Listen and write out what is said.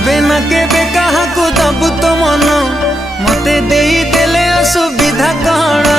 केबे ना केबे कहा को दबु तो मन मते देई देले असुविधा कण